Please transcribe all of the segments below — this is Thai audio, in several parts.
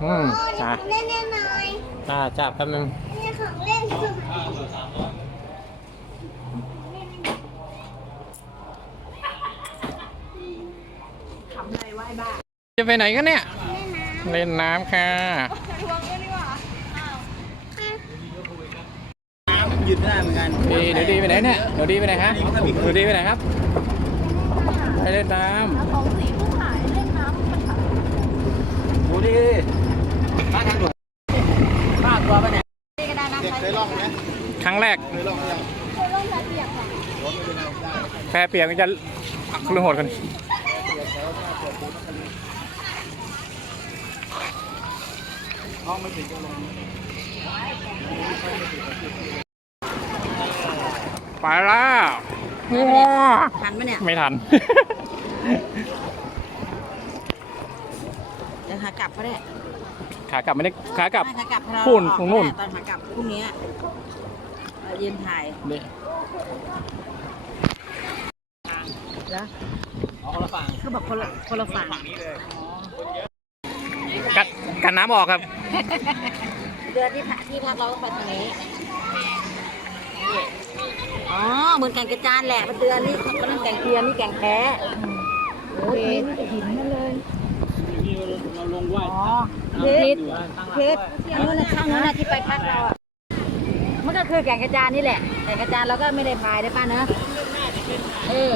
เล่นเล่นหน่อยอ่าจับแป๊บนึงเล่นของเล่นสุดจะไปไหนกันเนี่ย เล่นน้เล่นน้ำค่ะยืนไม่ได้เหมือนกันดีเดี๋ยวดีไปไหนเนี่ยเดี๋ยวดีไปไหนฮะเดี๋ยวดีไปไหนครับไปเล่นน้ของสีผู้หายเล่นน้ำมันโอ้ดิ บ้านทางด่วนบ้านตัวปะเนี่ยนี่ก็ได้นะเด็กใครเคยลองไหมำครั้งแรกเคยลองยังเคยลงสายเปียกค่ะรถไม่เป็นไรได้แพรเปียกมันจะคลื่นโหดกันห้องไม่ถึงก็ลงไปแล้วว้าทันไหมเนี่ย ไม่ทัน เดี๋ยวขากลับก็ได้ ขากลับไม่ได้ขากลับ ไม่ขากลับเราพุ่นออกตรงนู่น ตอนขากลับพรุ่งนี้เรายืนถ่ายนี่แล้วเอาคนละฝั่งเขาบอกคนละคนละฝั่งนี้เลยกันกันน้ำออกครับเดือนที่พักที่พักเราต้องไปทางนี้อ๋อเหมือนแก่งกระจานแหละมันเดือนนี้มันต้องแก่งเทียนนี่แก่งแท้โอ้ยนี่หินมาเลยนี่ เราลงไหว้อ๋อเพชรเพชรนู้นนะข้างนู้นนะที่ไปพักเราอะมันก็คือแก่งกระจานนี่แหละแก่งกระจานเราก็ไม่ได้พายได้ป้าเนอะเออ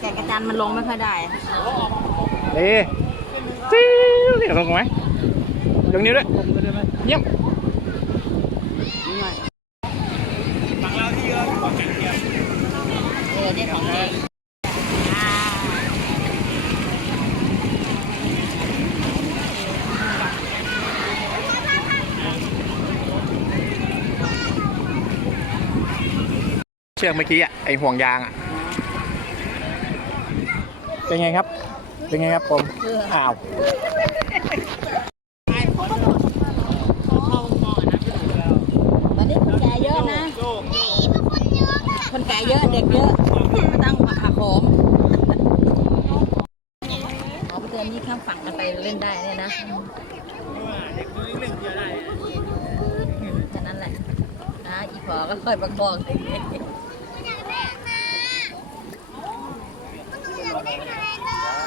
แก่งกระจานมันลงไม่ค่อยได้ดีจิ้วเดี๋ยวลงไหมยกนิ้วด้วยเยี่ยมเออเนี่ยของจริงอ่า ชือกเมื่อกี้อะไอห่วงยางอะเป็นไงครับ เป็นไงครับผมอ้าวตอนนี้คนแก่เยอะนะคนแก่เยอะเด็กเยอะไม่ต้องผักโขมอ๋อเตือนนี้ข้ามฝั่งกันไปเล่นได้เนี่ยนะแค่นั้นแหละนะอีพอก็ค่อยประคองเลย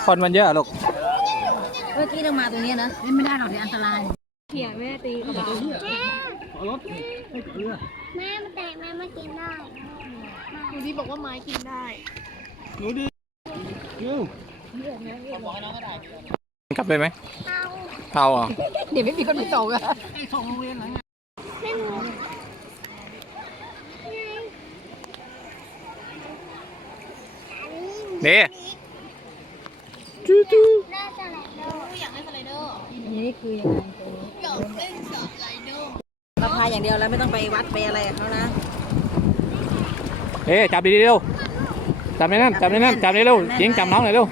คนมันเยอะลูก เมื่อกี้ต้องมาตรงนี้นะเล่นไม่ได้หรอกเดี๋ยวอันตรายแม่แม่มันแตกแม่มากินได้หนูดีบอกว่าไม้กินได้กลับเลยไหมเอาเอาเหรอเดี๋ยวไม่มีคนไปส่งอะไม่รู้นี่ จู้จู้ได้สไลเดอร์อยากเล่นสไลเดอร์นี่คือยังไงอยากเล่นสไลเดอร์เราพายอย่างเดียวแล้วไม่ต้องไปวัดไปอะไรกับเขานะ เอ๊จับดีๆเร็วจับในนั่นจับในนั่นจับในเร็วยิงจับน้องหน่อยเร็ว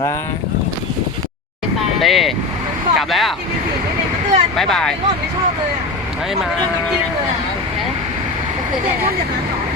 อ่าอ่าเด้กลับแล้วบายบาย ไม่มา ก็คือได้นะ